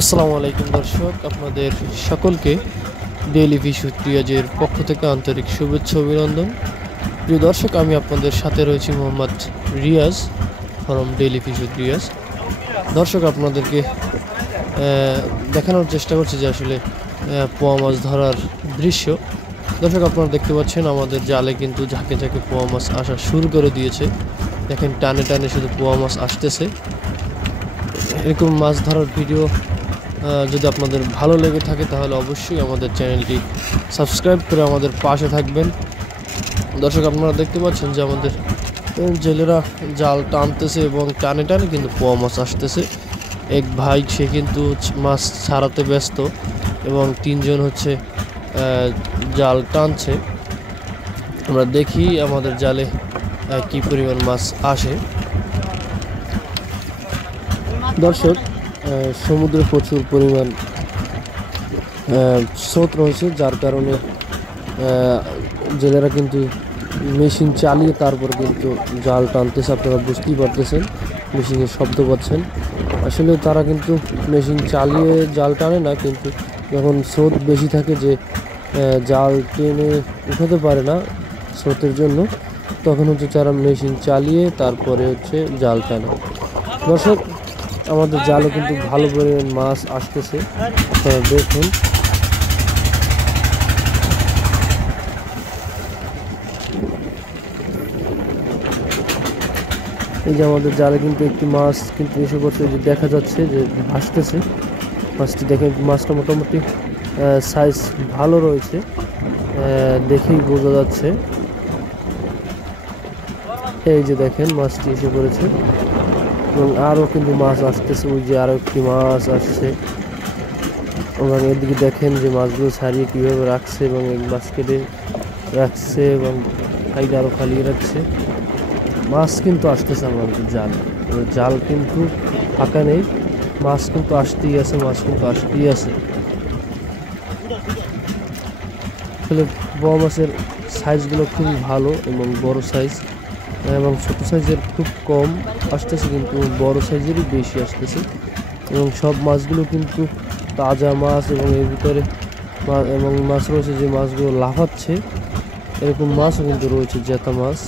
আসসালামু আলাইকুম দর্শক, আপনাদের সকলকে ডেইলি ফিশ উইথ রিয়াজের পক্ষ থেকে আন্তরিক শুভেচ্ছা অভিনন্দন। প্রিয় দর্শক, আমি আপনাদের সাথে রয়েছি Mohammad Riyaz from daily fish with Riyaz. দর্শক, আপনাদেরকে দেখানোর চেষ্টা করছি যে আসলে পোয়া মাছ ধরার দৃশ্য। দর্শক, আপনারা দেখতে পাচ্ছেন আমাদের জালে কিন্তু ঝাঁকে ঝাঁকে পোয়া মাছ আসা শুরু করে দিয়েছে। দেখেন, টানে টানে শুধু পোয়া মাছ আসতেছে। এরকম মাছ ধরার ভিডিও যদি আপনাদের ভালো লেগে থাকে তাহলে অবশ্যই আমাদের চ্যানেলটি সাবস্ক্রাইব করে আমাদের পাশে থাকবেন। দর্শক, আপনারা দেখতে পাচ্ছেন যে আমাদের জেলেরা জাল টানতেছে এবং টানে টানে কিন্তু পোয়া মাছ আসতেছে। এক ভাই সে কিন্তু মাছ ছাড়াতে ব্যস্ত এবং তিনজন হচ্ছে জাল টানছে। আমরা দেখি আমাদের জালে কি পরিমাণ মাছ আসে। দর্শক, সমুদ্রে প্রচুর পরিমাণ স্রোত রয়েছে, যার কারণে জেলেরা কিন্তু মেশিন চালিয়ে তারপর কিন্তু জাল টানতেছে। আপনারা বুঝতেই পারতেছেন, মেশিনের শব্দ পাচ্ছেন। আসলে তারা কিন্তু মেশিন চালিয়ে জাল টানে না, কিন্তু যখন স্রোত বেশি থাকে যে জাল টেনে উঠাতে পারে না স্রোতের জন্য, তখন হচ্ছে তারা মেশিন চালিয়ে তারপরে হচ্ছে জাল টানে। দর্শক, আমাদের জালে কিন্তু ভালো পরিমাণ মাছ আসতেছে, আপনারা দেখুন। এই যে আমাদের জালে কিন্তু একটি মাছ কিন্তু এসে পড়ছে, যে দেখা যাচ্ছে যে ভাসতেছে মাছটি। দেখেন, মাছটা মোটামুটি সাইজ ভালো রয়েছে, দেখেই বোঝা যাচ্ছে। এই যে দেখেন, মাছটি এসে পড়েছে এবং আরও কিন্তু মাছ আসতেছে। ওই যে আরও একটি মাছ আসছে এবং এদিকে দেখেন যে মাছগুলো ছাড়িয়ে কীভাবে রাখছে এবং এক বাস্কেটে রাখছে এবং সাইডে আরও ফালিয়ে রাখছে। মাছ কিন্তু আসতেছে আমাদের জালে, জাল কিন্তু ফাঁকা নেই, মাছ কিন্তু আসতেই আছে, মাছ কিন্তু আসতেই আছে। আসলে বড় মাছের সাইজগুলো খুবই ভালো এবং বড় সাইজ, এবং ছোটো সাইজের খুব কম আসতেছে, কিন্তু বড় সাইজেরই বেশি আসতেছে। এবং সব মাছগুলো কিন্তু তাজা মাছ, এবং এর ভিতরে এবং মাছ রয়েছে যে মাছগুলো লাফাচ্ছে, এরকম মাছও কিন্তু রয়েছে, জেতা মাছ।